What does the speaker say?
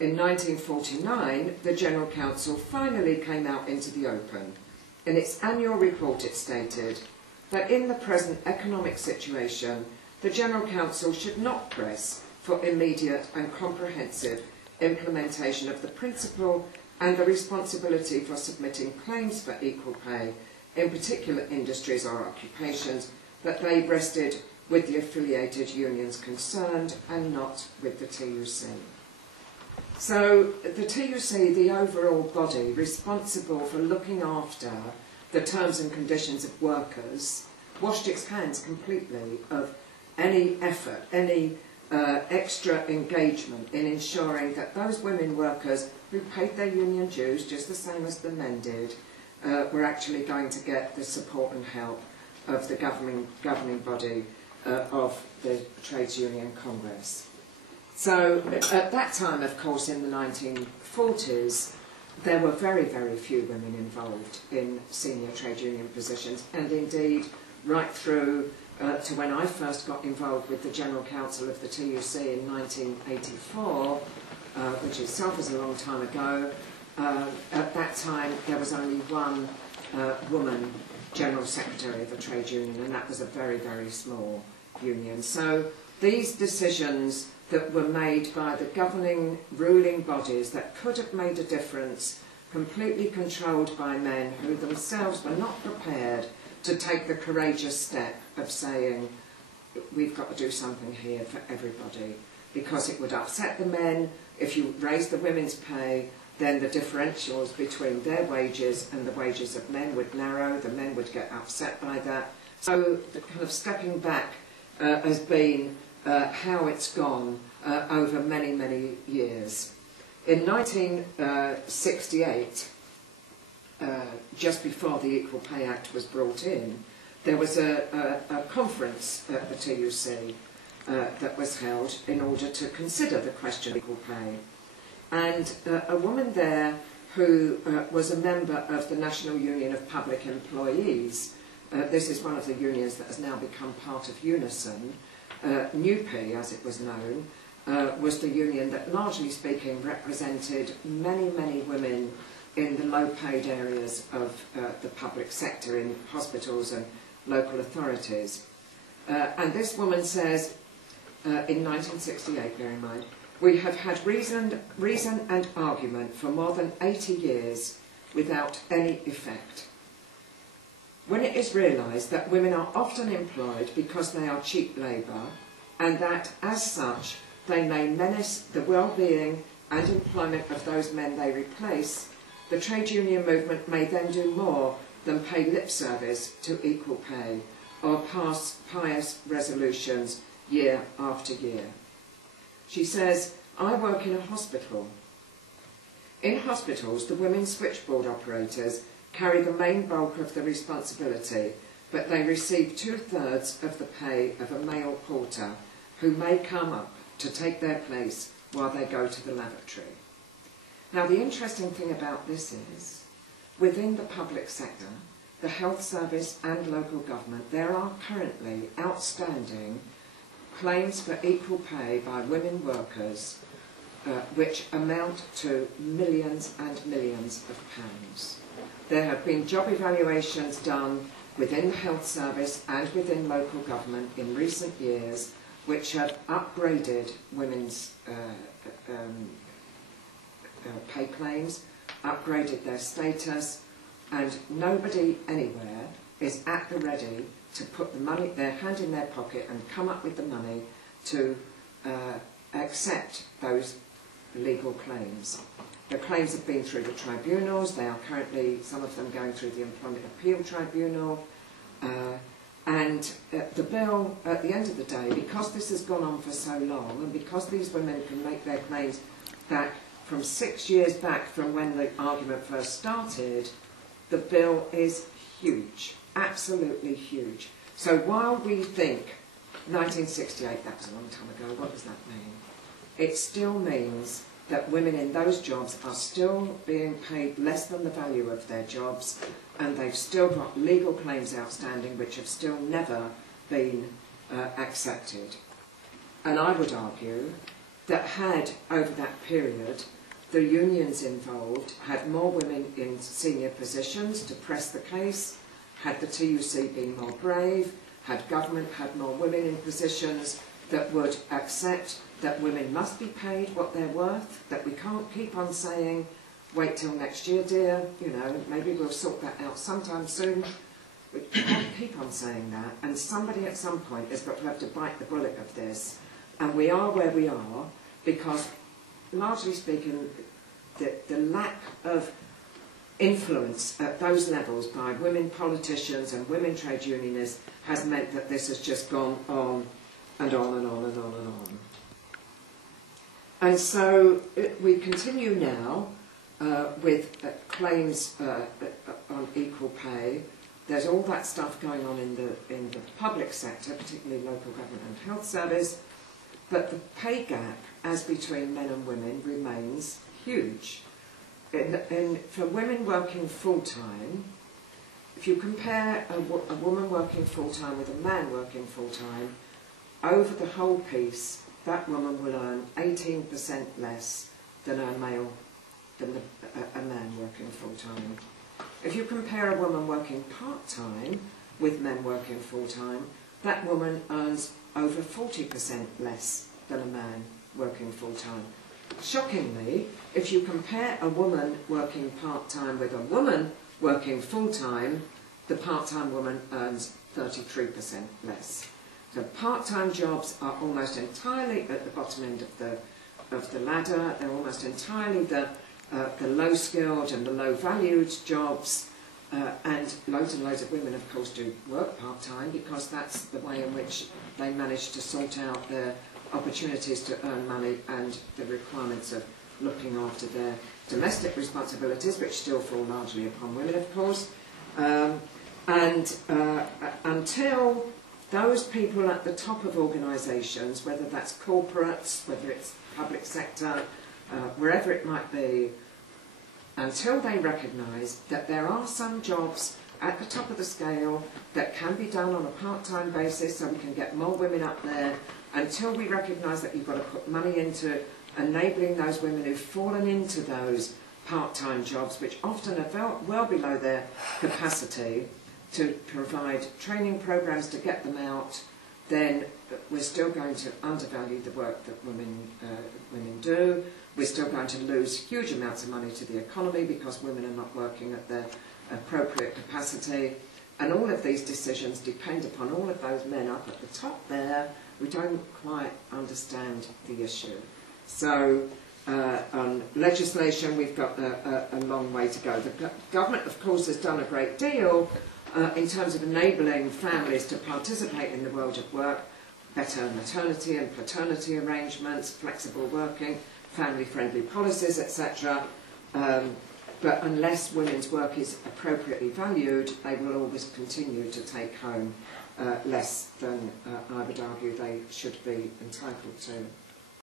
In 1949, the General Council finally came out into the open. In its annual report it stated that in the present economic situation, the General Council should not press for immediate and comprehensive implementation of the principle and the responsibility for submitting claims for equal pay in particular industries or occupations, but they rested with the affiliated unions concerned and not with the TUC. So the TUC, the overall body responsible for looking after the terms and conditions of workers, washed its hands completely of any effort, any extra engagement in ensuring that those women workers who paid their union dues just the same as the men did were actually going to get the support and help of the governing body of the Trades Union Congress. So at that time, of course, in the 1940s, there were very, very few women involved in senior trade union positions, and indeed right through to when I first got involved with the General Council of the TUC in 1984, which itself was a long time ago. At that time, there was only one woman General Secretary of a trade union, and that was a very, very small union. So these decisions that were made by the governing, ruling bodies that could have made a difference, completely controlled by men who themselves were not prepared to take the courageous step of saying, we've got to do something here for everybody, because it would upset the men. If you raise the women's pay, then the differentials between their wages and the wages of men would narrow, the men would get upset by that. So the kind of stepping back has been how it's gone over many, many years. In 1968, just before the Equal Pay Act was brought in, there was a conference at the TUC that was held in order to consider the question of equal pay. And a woman there who was a member of the National Union of Public Employees, this is one of the unions that has now become part of Unison, NUPE as it was known, was the union that, largely speaking, represented many, many women in the low-paid areas of the public sector, in hospitals and local authorities. And this woman says, in 1968, bear in mind, we have had reason and argument for more than 80 years without any effect. When it is realised that women are often employed because they are cheap labour, and that, as such, they may menace the well-being and employment of those men they replace, the trade union movement may then do more than pay lip service to equal pay or pass pious resolutions year after year. She says, I work in a hospital. In hospitals, the women switchboard operators carry the main bulk of the responsibility, but they receive 2/3 of the pay of a male porter who may come up to take their place while they go to the lavatory. Now, the interesting thing about this is, within the public sector, the health service and local government, there are currently outstanding claims for equal pay by women workers which amount to millions and millions of pounds. There have been job evaluations done within the health service and within local government in recent years which have upgraded women's pay claims, upgraded their status, and nobody anywhere is at the ready to put the money, their hand in their pocket and come up with the money to accept those legal claims. The claims have been through the tribunals. They are currently, some of them, going through the Employment Appeal Tribunal. And the bill, at the end of the day, because this has gone on for so long, and because these women can make their claims back from 6 years back from when the argument first started, the bill is huge, absolutely huge. So while we think 1968, that was a long time ago, what does that mean? It still means that women in those jobs are still being paid less than the value of their jobs, and they've still got legal claims outstanding which have still never been accepted. And I would argue that had, over that period, the unions involved had more women in senior positions to press the case, had the TUC been more brave, had government had more women in positions that would accept that women must be paid what they're worth, that we can't keep on saying, wait till next year, dear, you know, maybe we'll sort that out sometime soon. We can't keep on saying that, and somebody at some point has got to have to bite the bullet of this. And we are where we are because, largely speaking, the lack of influence at those levels by women politicians and women trade unionists has meant that this has just gone on and on and on and on and on. And so we continue now with claims on equal pay. There's all that stuff going on in the public sector, particularly local government and health service, but the pay gap as between men and women remains huge. For women working full-time, if you compare a woman working full-time with a man working full-time, over the whole piece, that woman will earn 18% less than a man working full-time. If you compare a woman working part-time with men working full-time, that woman earns over 40% less than a man working full-time. Shockingly, if you compare a woman working part-time with a woman working full-time, the part-time woman earns 33% less. So part-time jobs are almost entirely at the bottom end of the ladder. They're almost entirely the low-skilled and the low-valued jobs, and loads of women, of course, do work part-time because that's the way in which they manage to sort out their opportunities to earn money and the requirements of looking after their domestic responsibilities, which still fall largely upon women, of course. Until those people at the top of organisations, whether that's corporates, whether it's public sector, wherever it might be, until they recognise that there are some jobs at the top of the scale that can be done on a part-time basis so we can get more women up there, until we recognise that you've got to put money into enabling those women who've fallen into those part-time jobs, which often are well below their capacity, to provide training programs to get them out, then we're still going to undervalue the work that women do. We're still going to lose huge amounts of money to the economy because women are not working at their appropriate capacity. And all of these decisions depend upon all of those men up at the top there who don't quite understand the issue. So on legislation, we've got a long way to go. The government, of course, has done a great deal in terms of enabling families to participate in the world of work, better maternity and paternity arrangements, flexible working, family-friendly policies, etc. But unless women's work is appropriately valued, they will always continue to take home less than I would argue they should be entitled to.